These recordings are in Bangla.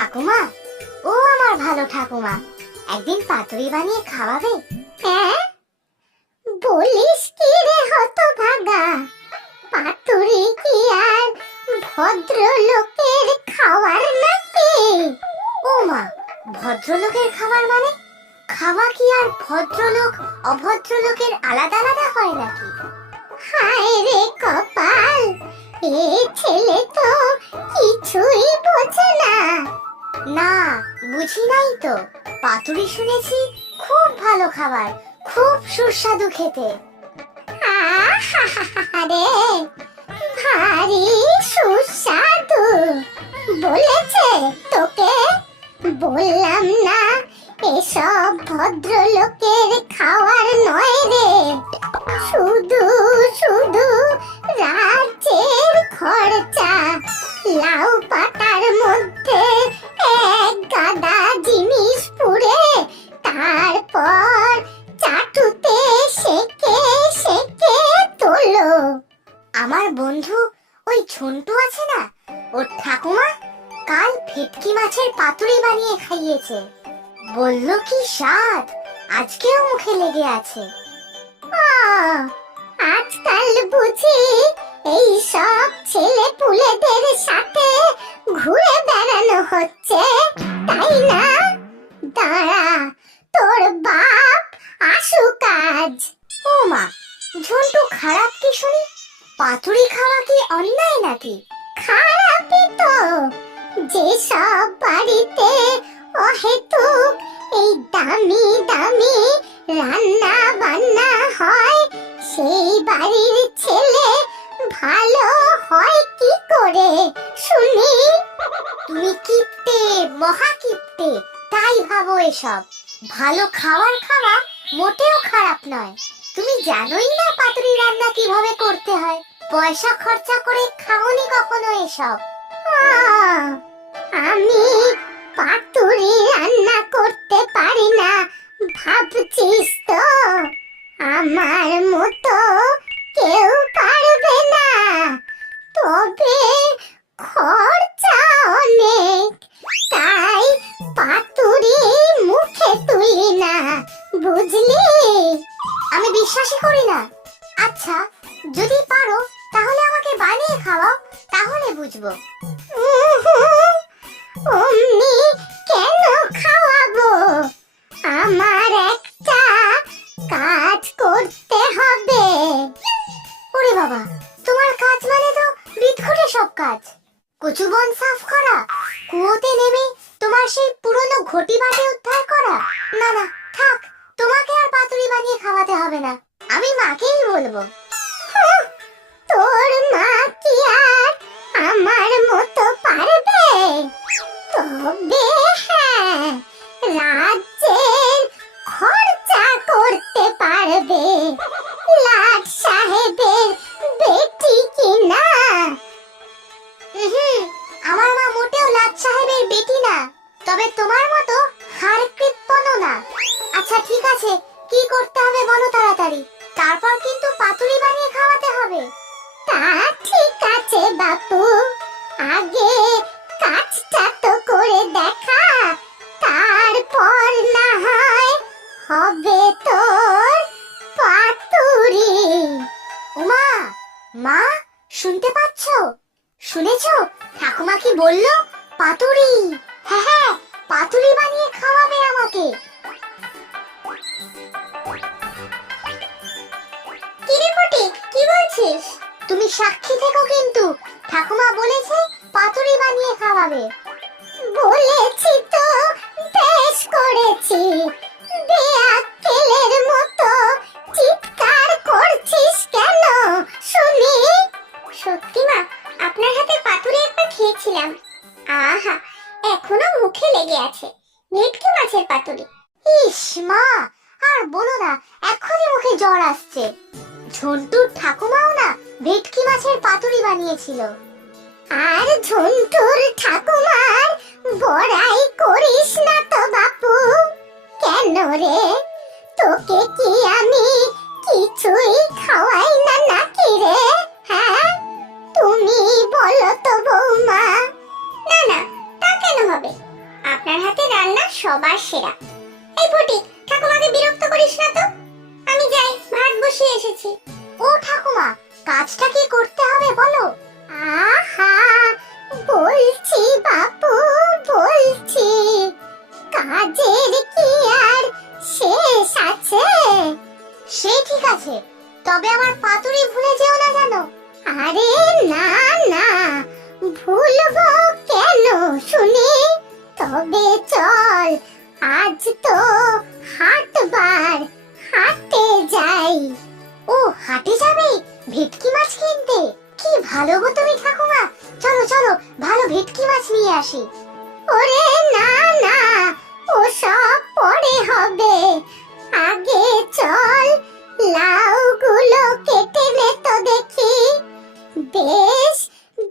ঠাকুমা, ও আমার ভালো ঠাকুমা, একদিন পাতুরি বানিয়ে খাওয়াবে? হ্যাঁ, বলিস কি রে হতভাগা, পাতুরি কি আর ভদ্রলোকের খাওয়ার নাকি? ও মা, ভদ্রলোকের খাবার মানে? খাওয়া কি আর ভদ্রলোক অভদ্রলোকের আলাদা আলাদা হয় নাকি? হায় রে কপাল, এ ছেলে তো কিছুই বোঝে না। না, বুঝি নাই তো। পাতুরি শুনেছি খুব ভালো খাবার, খুব সুস্বাদু খেতে। আরে ভারী সুস্বাদু বলেছে তোকে? বললাম না এসব ভদ্রলোকের খাওয়ার নয় রে। শুধু শুধু রাজ্যের খরচা, লাউ পাতার মধ্যে এক গাদা জিনিস পুড়ে তারপর চাটুতে সেকে সেকে তোলো। আমার বন্ধু ওই ঝন্টু আছে না, ওর ঠাকুমা কাল ভেটকি মাছের পাতুরি বানিয়ে খাইয়েছে। বলল কি স্বাদ, আজকেও মুখে লেগে আছে। আজকাল বুঝি এই সব ছেলে পুলেদের সাথে ঘুরে বেড়ানো হচ্ছে, তাই না? দাঁড়া, তোর বাপ আসুক আজ। ও মা, ঝন্টু খারাপ কি শুনি? পাতুরি খাওয়া কি অন্যায় নাকি? খারাপই তো, যেসব বাড়িতে অহেতুক এই দামি দামি রান্না বান্না হয়, সেই বাড়ির ছেলে ভালো হয় কি করে শুনি? তুমি কিপ্টে, মহা কিপ্টে, তাই ভাবো এসব। ভালো খাবার খাওয়া মোটেও খারাপ নয়। তুমি জানোই না পাতুরি রান্না কিভাবে করতে হয়? পয়সা খরচা করে খাওনি কখনো এসব? আমি পাতুরি রান্না করতে পারি না ভাবছিস তো? আমার মতো কেউ পারবে না, তবে খরচা অনেক, তাই পাতুরি মুখে তুলি না, বুঝলি? আমি বিশ্বাসই করি না। আচ্ছা, যদি পারো তাহলে আমাকে বানিয়ে খাওয়াও, তাহলে বুঝবো। অমনি কেন খাওয়াবো? আমার একটা কাজ করতে হবে। ওরে বাবা, তোমার কাজ মানে তো বিদঘুটে সব কাজ। কচু বন সাফ করা, কুয়োতে নেমে তোমার সেই পুরনো ঘটি বাটি উদ্ধার করা। না না, থাক, তোমাকে আর পাতুরি বানিয়ে খাওয়াতে হবে না, আমি মাকেই বলবো। তোর মা কি আর আমার মতো পারবে? তবে হ্যাঁ, রাজ্যের খরচা করতে পারবে। লাট সাহেবের বেটি কি না? আমার মা মোটেও লাট সাহেবের বেটি না, তবে তোমার মতো হাড় কৃপণও না। আচ্ছা ঠিক আছে, কি করতে হবে বলো তাড়াতাড়ি, তারপর কিন্তু পাতুরি বানিয়ে খাওয়াতে হবে। তা ঠিক আছে বাপু, আগে কাজটা তো করে দেখা, তারপর না হয় হবে তোর পাতুরি। উমা, মা, শুনতে পাচ্ছো? শুনেছো ঠাকুমা কি বললো? পাতুরি, হ্যাঁ হ্যাঁ, পাতুরি বানিয়ে খাওয়াবে আমাকে। কি রে পুটি, কি বলছিস? তুমি সাক্ষী থেকো কিন্তু, ঠাকুমা বলেছে পাতুরি বানিয়ে খাওয়াবে। বলেছি তো, বেশ করেছি। বেয়াক্কেলের মতো চিৎকার করছিস কেন শুনি? সত্যি মা, আপনার হাতে পাতুরি একবার খেয়েছিলাম, আহা, এখনো মুখে লেগে আছে। ভেটকি মাছের পাতুরি। ইস মা, আর বলো না, এখনই মুখে জ্বর আসছে। ঝন্টুর ঠাকুমাও না ভেটকি মাছের পাতুরি বানিয়েছিল। আর ঝন্টুর ঠাকুমার বড়াই করিস না তো বাপু। কেন রে, তোকে কি আমি কিছুই খাওয়াই না নাকি রে? হ্যাঁ, তুমি বলো তো বৌমা। না না, তা কেন হবে? আপনার হাতে রান্না সবার সেরা। এই পুটি, ঠাকুমাকে বিরক্ত করিস না তো। আমি যাই, ভাত বসিয়ে এসেছি। ও ঠাকুমা, কাজটা কি করতে হবে বলো? আহা, বলছি বাপু, বলছি, কাজের কি আর শেষ আছে? সে ঠিক আছে, তবে আমার পাতুরি ভুলে যেও না জানো। আরে না না, ভুলবো কেন শুনি? তবে চল, আজ তো হাটবার, হাটে যাই। ও, হাটে যাবে ভেটকি মাছ কিনতে? কি ভালো গো তুমি ঠাকুমা, চলো চলো ভালো ভেটকি মাছ নিয়ে আসি। ওরে না না, ওসব পরে হবে, আগে চল লাউগুলো কেটে নে তো দেখি। বেশ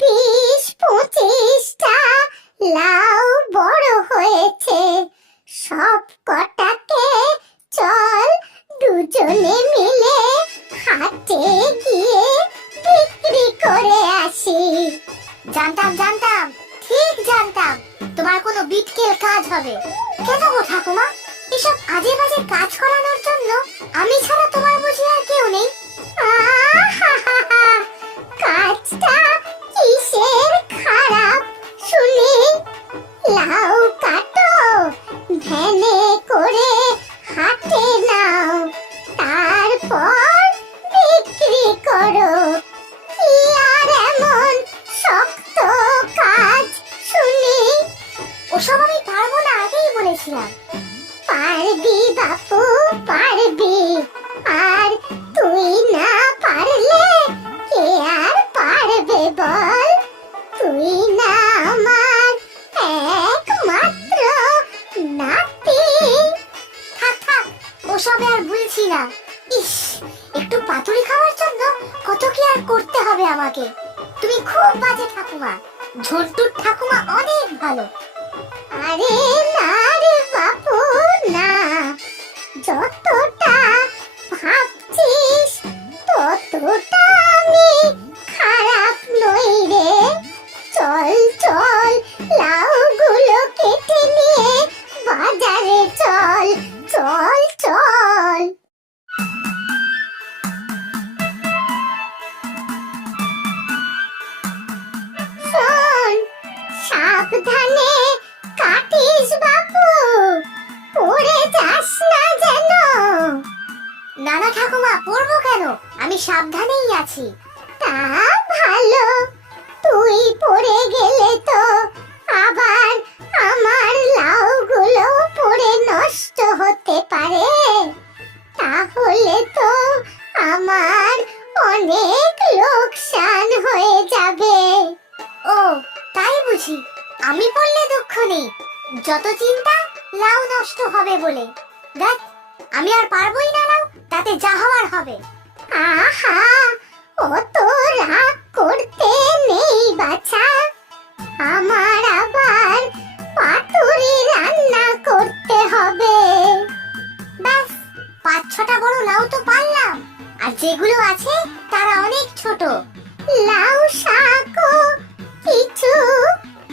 20-25টা লাউ বড় হয়েছে, সব কটাকে চল দুজনে মিলে হাটে গিয়ে বিক্রি করে আসি। জানতাম জানতাম, ঠিক জানতাম তোমার কোনো বিটকেল কাজ হবে। কেন গো ঠাকুমা, এসব আজে বাজে কাজ করানোর জন্য আমি ছাড়া তোমার বুঝি আর কেউ নেই? আহাহাহা, কাজটা কিসের খারাপ শুনি? লাউ কাটো, ভ্যানে করে হাটে নাও, তারপর বিক্রি করো। কি আর এমন শক্ত কাজ শুনি? ওসব আমি পারবো না, আগেই বলেছিলাম। পারবি বাপু, পারবি। আর তুই না পারলে কে আর পারবে বল? তুই না আমার একমাত্র নাতি। থাক থাক, ওসবে আর বলছি না। ইস, একটু পাতুরি খাওয়ার জন্য কত কি আর করতে হবে আমাকে। তুমি খুব বাজে ঠাকুমা, ঝন্টুর ঠাকুমা অনেক ভালো। আরে না রে বাপু না, যতটা ভাবছিস ততটা আমি খারাপ নই রে। চল চল, লাউগুলো কেটে নিয়ে বাজারে চল, চল চল। শোন, সাবধানে কাটিস বাপু, পড়ে যাস না যেন। না না ঠাকুমা, পড়বো কেন, আমি সাবধানেই আছি। তা ভালো, তুই পড়ে গেলে তো আবার আমার লাউগুলো পড়ে নষ্ট হতে পারে, তাহলে তো আমার অনেক লোকসান হয়ে যাবে। ও, তাই বুঝি, আমি পড়লে দুঃখ নেই, যত চিন্তা লাউ নষ্ট হবে বলে। দেখ, আমি আর পারবোই না লাউ, তাতে যা হওয়ার হবে। আহা, অত রাগ করতে নেই বাছা, আমার আবার পাতুরি রান্না করতে হবে। ব্যাস, 5-6টা বড় লাউ তো পারলাম, আর যেগুলো আছে তারা অনেক ছোট। লাউ শাকও কিছু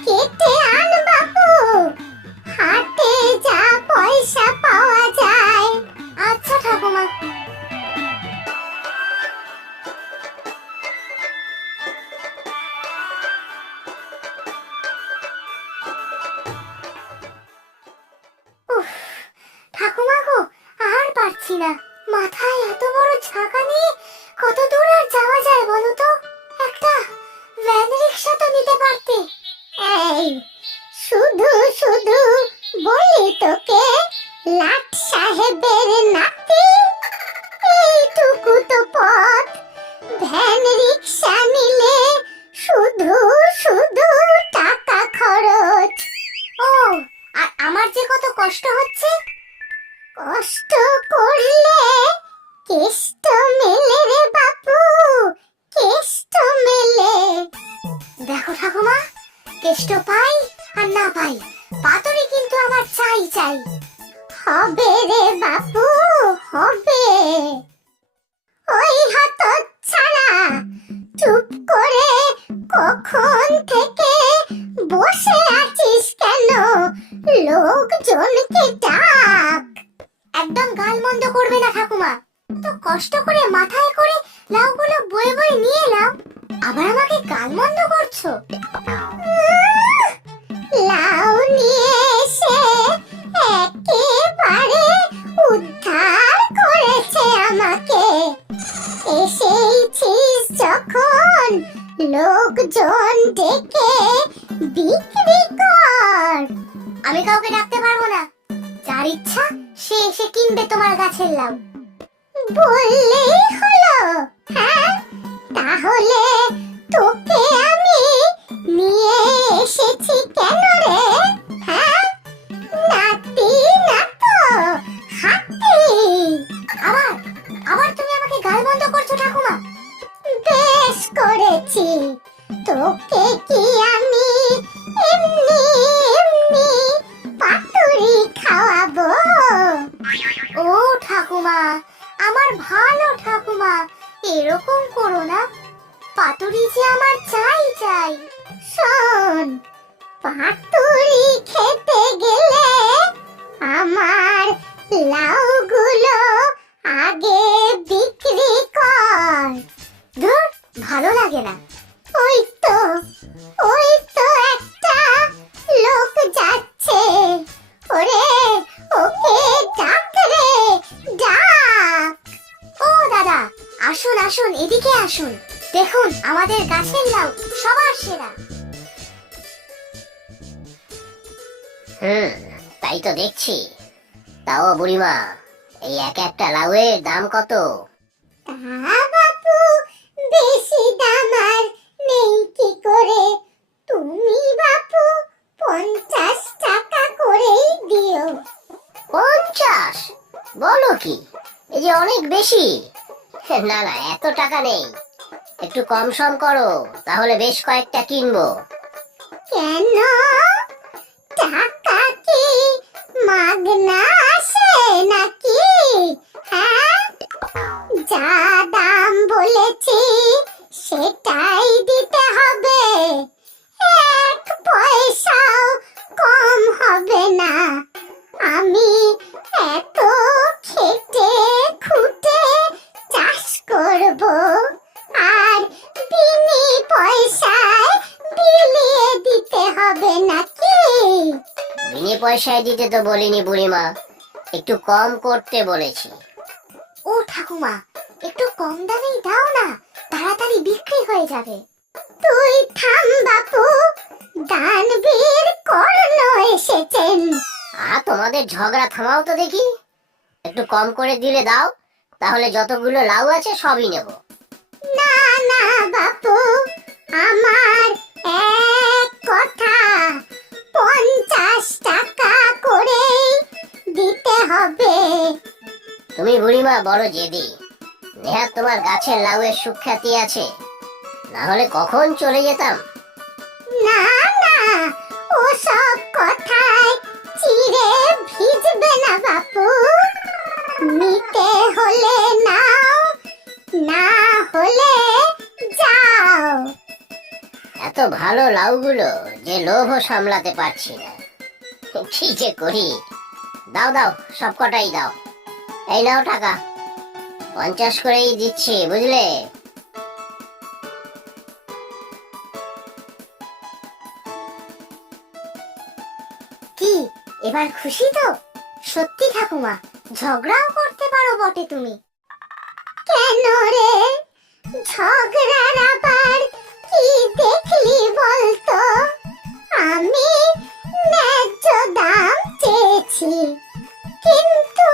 কেটে আন বাপু, হাটে যা পয়সা পাওয়া যায়। আচ্ছা ঠাকুমা। উফ, ঠাকুমা গো, আর পারছি না, মাথায় এত বড় ছাকা নিয়ে কত দূর আর যাওয়া যায় বলো তো? একটা ভ্যান রিক্সা তো নিতে পারতে। এই, শুধু শুধু বলি তোকে লাট সাহেবের নাতি, এইটুকু তো পথ, ভ্যান রিক্সা নিলে শুধু শুধু টাকা খরচ। ও, আর আমার যে কত কষ্ট হচ্ছে। কষ্ট করলে কেষ্ট মেলে রে বাপু, কেষ্ট মেলে। দেখো ঠাকুমা, কেষ্ট পাই আর না পাই, পাতুরি কিন্তু আমার চাই চাই। হবে রে বাপু, হবে। ওই হতচ্ছাড়া, চুপ করে কখন থেকে বসে আছিস কেন? আমাকে ডাক। একদম গালমন্দ করবে না ঠাকুমা, তো কষ্ট করে মাথায় করে লাউগুলো বয়ে বয়ে নিয়ে এলাম, আবার আমাকে গালমন্দ করছো? লাউ নিয়ে এসে একেবারে উদ্ধার করেছে আমাকে। এসেছিস যখন লোকজন ডেকে বিক্রি কর। আমি কাউকে ডাকতে পারবো না, যার ইচ্ছা সে এসে কিনবে তোমার গাছের লাউ। বললেই হলো। হ্যাঁ, তাহলে তোকে আমি নিয়ে এসেছি কেন রে? হ্যাঁ, নাতি না তো হাতি। আবার আবার তুমি আমাকে গালমন্দ করছো ঠাকুমা। বেশ করেছি, তোকে কি আমি এমনি এমনি পাতুরি খাওয়াবো? ও ঠাকুমা, আমার ভালো ঠাকুমা, এরকম করো না, পাতুরি যে আমার চাই চাই। শোন, পাতুরি খেতে গেলে আমার লাউগুলো আগে বিক্রি কর। ধুর, ভালো লাগে না। ওই তো ওই তো একটা লোক যাচ্ছে। ওরে, ওকে ডাক রে, ডাক। ও দাদা, আসুন আসুন, এদিকে আসুন, দেখুন আমাদের গাছের লাউ সবার সেরা। তাই তো দেখছি। তাও বুড়িমা, এই এক একটা লাউয়ের দাম কত? বাপু, বেশি দাম আর নেই কি করে? তুমি বাপু 50 টাকা করেই দিও। 50? বলো কি, এই যে অনেক বেশি। না না, এত টাকা নেই, একটু কম সম করো, তাহলে বেশ কয়েকটা কিনবো। কেন? টাকা কি মাগনা আসে নাকি? হ্যাঁ, যা দাম বলেছি সেটাই দিতে হবে, 1 পয়সাও কম হবে না। আমি এত খেটে খুঁটে চাষ করব, আর বিনি পয়সায় বিলিয়ে দিতে হবে নাকি? বিনি পয়সায় দিতে তো বলিনি বুড়িমা, একটু কম করতে বলেছি। ও ঠাকুমা, একটু কম দামেই দাও না, তাড়াতাড়ি বিক্রি হয়ে যাবে। তুই থাম বাপু, দানবীর কর্ণ এসেছেন। তোমাদের ঝগড়া থামাও তো দেখি, একটু কম করে দিলে দাও, তাহলে যতগুলো লাউ আছে সবই নেব। না না বাপু, আমার এক কথা, 50 টাকা করেই দিতে হবে। তুমি বুড়িমা বড় জেদি, নেহাত তোমার গাছের লাউয়ের সুখ্যাতি আছে, না হলে কখন চলে যেতাম। না না, ওসব কথায় চিড়ে ভিজবে না বাপু। নিতে হলে নাও, না হলে যাও। এত ভালো লাউগুলো যে লোভ সামলাতে পারছি না, কি যে করি। দাও দাও, সব কটাই দাও। এই নাও টাকা, 50 করেই দিচ্ছি, বুঝলে? কি এবার খুশি তো? সত্যি ঠাকুমা, ঝগড়াও করতে পারো বটে তুমি। কেন রে, ঝগড়ার আবার কি দেখলি বলতো? আমি ন্যায্য দাম চেয়েছি, কিন্তু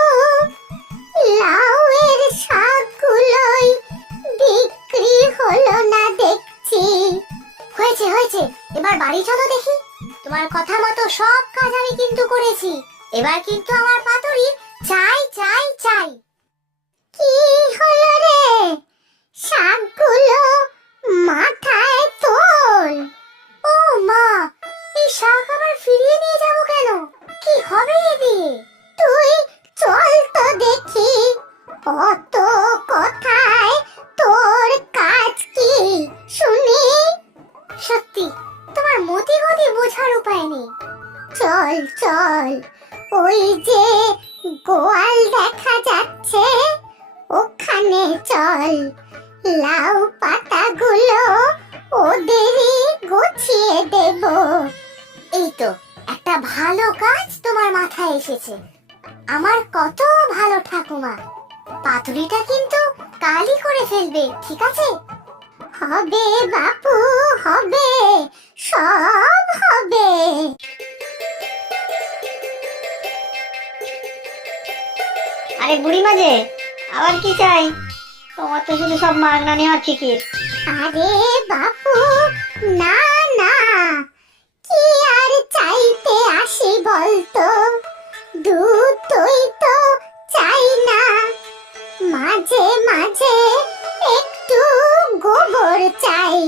লাউয়ের শাকগুলোই বিক্রি হলো না দেখছি। হয়েছে হয়েছে, এবার বাড়ি চলো দেখি। তোমার কথা মতো সব কাজ আমি কিন্তু করেছি, এবার কিন্তু আমার পাতুরি চাই চাই চাই। কি হলো রে, শাকগুলো মাথায় তোল। ও মা, এই শাক আবার ফিরিয়ে নিয়ে যাব কেন? কি হবে এ দিয়ে? তুই চল তো দেখি, অত কথায় তোর কাজ কি শুনি। সত্যি তোমার মতি গতি বোঝার উপায় নেই। চল চল, ওই যে গোয়াল দেখা যাচ্ছে, ওখানে চল। লাউ পাতাগুলো ওদেরই গুছিয়ে দেব। এই তো একটা ভালো কাজ তোমার মাথায় এসেছে। আমার কত ভালো ঠাকুমা, পাতুরিটা কিন্তু কালই করে ফেলবে, ঠিক আছে? হবে বাপু, হবে, সব হবে। আরে বুড়িমা যে, আবার কি চাই? তোমার তো শুধু সব মাগনা নেওয়ার ফিকির। আরে বাপু, না না, কি আর চাইতে আসি বলতো? দুটোই তো চাই না, মাঝে মাঝে একটু গোবর চাই।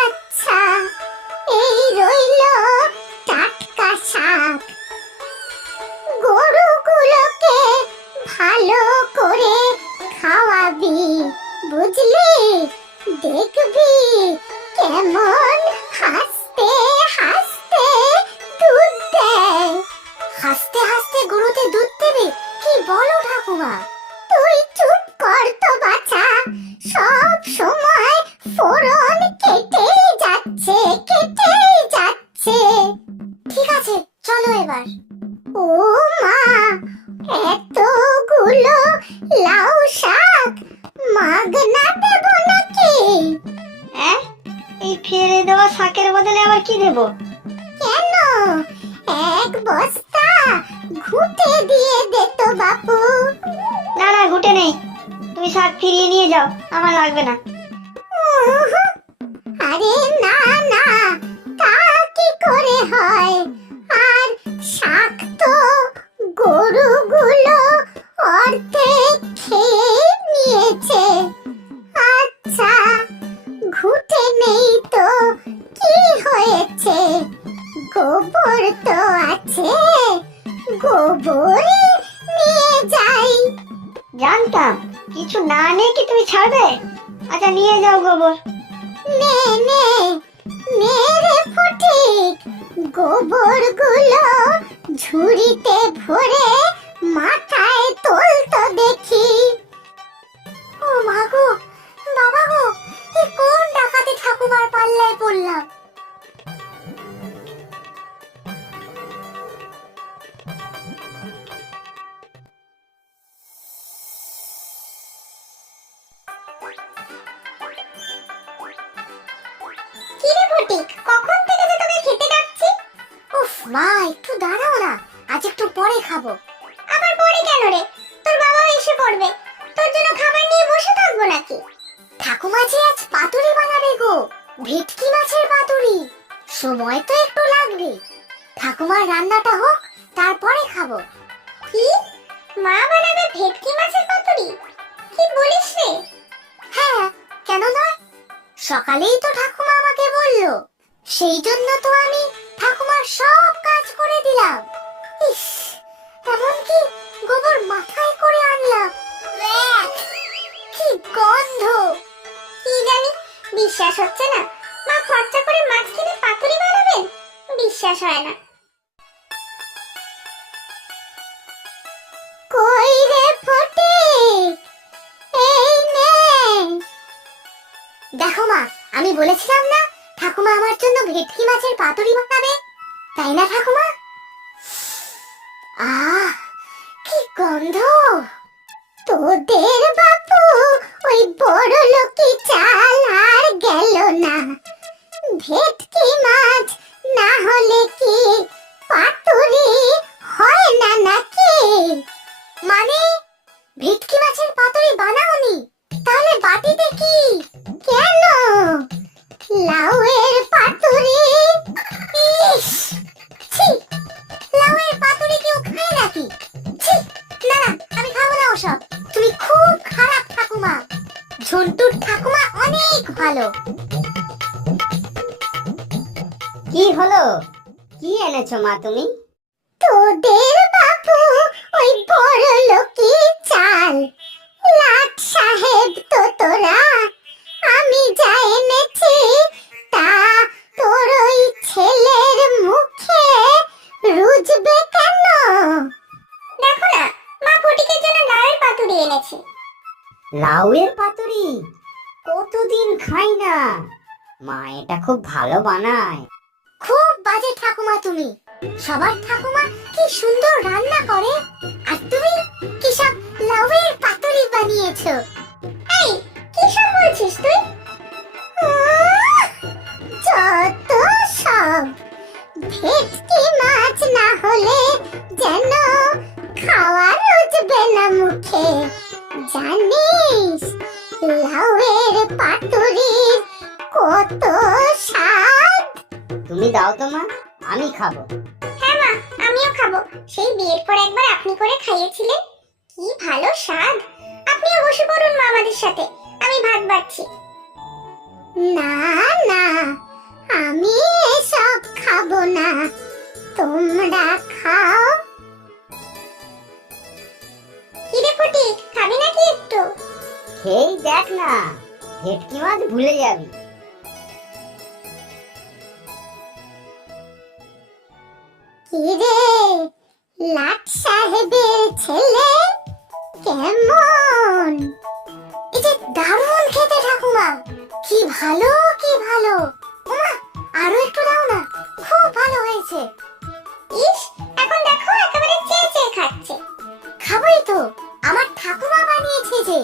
আচ্ছা, এই রইলো টাটকা শাক। গরুগুলোকে ভালো করে খাওয়াবি, বুঝলি? দেখবি কেমন হাসতে হাসতে দুধ দেয়। হাসতে হাসতে গরুতে দুধ দেবে? কি বলো ঠাকুমা? তুই চুপ কর তো বাছা, সব সময় ফোড়ন কেটেই যাচ্ছে, কেটেই যাচ্ছে। ঠিক আছে, চলো এবার। ও মা, এতগুলো লাউ শাক মাগনা দেব নাকি? হ্যাঁ, এই ফেলে দেওয়া শাকের বদলে আবার কি দেব? কেন, এক বস্তা ঘুটে দিয়ে দে তো বাপু। না না, ঘুটে নেই, তুমি শাক ফিরিয়ে নিয়ে যাও, আমার লাগবে না। উহু, আরে না না, তা কি করে হয়? আর শাক তো গরুগুলো অর্ধেক খেয়ে নিয়েছে। আচ্ছা, ঘুটে নেই তো কি হয়েছে? গোবর তো আছে, গোবরই নিয়ে যাই। জানতাম কিছু না নিয়ে কি তুমি ছাড়বে। আচ্ছা, নিয়ে যাও গোবর। নে নে নে রে ফটিক, গোবরগুলো ঝুড়িতে ভরে মাথায় তোল তো দেখি। ও মা গো, বাবা গো, এ কোন ডাকাতি ঠাকুমার পাল্লায় পড়লাম? কি রে ফটিক, কখন থেকে যে তোকে খেতে ডাকছি? উফ মা, একটু দাঁড়াও না, আজ একটু পরে খাবো। আবার পরে কেন রে? তোর বাবা এসে পড়বে, তোর জন্য খাবার নিয়ে বসে থাকবো নাকি? ঠাকুমা যে আজ পাতুরি বানাবে গো, ভেটকি মাছের পাতুরি। সময় তো একটু লাগবে। ঠাকুমার রান্নাটা হোক, তারপরে খাবো। কি, মা বানাবে ভেটকি মাছের পাতুরি? কি বলিস রে? হ্যাঁ, কেন নয়? সকালেই তো ঠাকুমা আমাকে বললো, সেই জন্য তো আমি ঠাকুমার সব কাজ করে দিলাম। ইস, এমনকি গোবর মাথায় করে আনলাম। ব্যাক! কি গন্ধ! কি জানি, বিশ্বাস হচ্ছে না। মা খরচা করে মাছ কিনে পাতুরি বানাবেন? বিশ্বাস হয় না। কই রে ফটিক, এই নে। দেখো মা, আমি বলেছিলাম না ঠাকুমা আমার জন্য ভেটকি মাছের পাতুরি বানাবে, তাই না ঠাকুমা? আহ, কি গন্ধ! তোদের বাপু ওই বড় লোকি চাল আর গেল না। ভেটকি মাছ না হলে কি পাতুরি হয় না নাকি? মানে ভেটকি মাছের পাতুরি বানাওনি? তাহলে বাটিতে কি? কেন, লাউয়ের পাতুরি। ইস, ছি! লাউয়ের পাতুরি কেউ খায় নাকি? ছি! না না, আমি খাবো না ওসব। তুমি খুব খারাপ ঠাকুমা। ঝন্টুর ঠাকুমা অনেক ভালো। কি হলো? কি এনেছো মা তুমি? তোদের বাপু ওই বড় লোকি চাল। লাট সাহেব তো তোরা। আমি যা এনেছি তা তোর ওই ছেলের মুখে রুজবে কেন? লাউয়ের পাতুরি কতদিন খাই না। মা এটা খুব ভালো বানায়। খুব বাজে ঠাকুমা তুমি। সবার ঠাকুমা কি সুন্দর রান্না করে, আর তুমি কি সব লাউয়ের পাতুরি বানিয়েছো। এই কি সব বলছিস তুই? আহ! যত সব। ভেটকি মাছ না হলে যেন খাওয়া রুচবে না মুখে। জানিস লাউয়ের পাতুরির কত স্বাদ। তুমি দাও তো মা, আমি খাবো। হ্যাঁ মা, আমিও খাবো। সেই বিয়ের পর একবার আপনি করে খাইয়েছিলেন, কি ভালো স্বাদ। আপনিও বসে পড়ুন মা আমাদের সাথে, আমি ভাত বাড়ছি। না না, আমি এসব খাবো না, তোমরা খাও। কি রে ফটিক, খাবি নাকি একটু? খেয়েই দেখ না, ভেটকি মাছ ভুলে যাবি। কি রে লাট সাহেবের ছেলে, কেমন? এই যে দারুণ খেতে ঠাকুমা, কি ভালো কি ভালো। ওমা, আরো একটু দাও না, খুব ভালো হয়েছে। ইস, এখন দেখো একেবারে চেয়ে চেয়ে খাচ্ছে। খাবোই তো, আমার ঠাকুমা বানিয়েছে যে।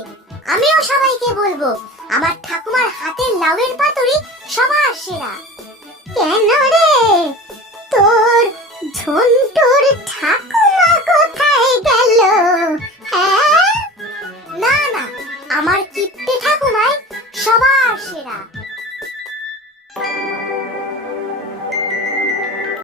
আমিও সবাইকে বলবো আমার ঠাকুমার হাতের লাউয়ের পাতুরি সবার সেরা। কেন রে, তোর ঝুন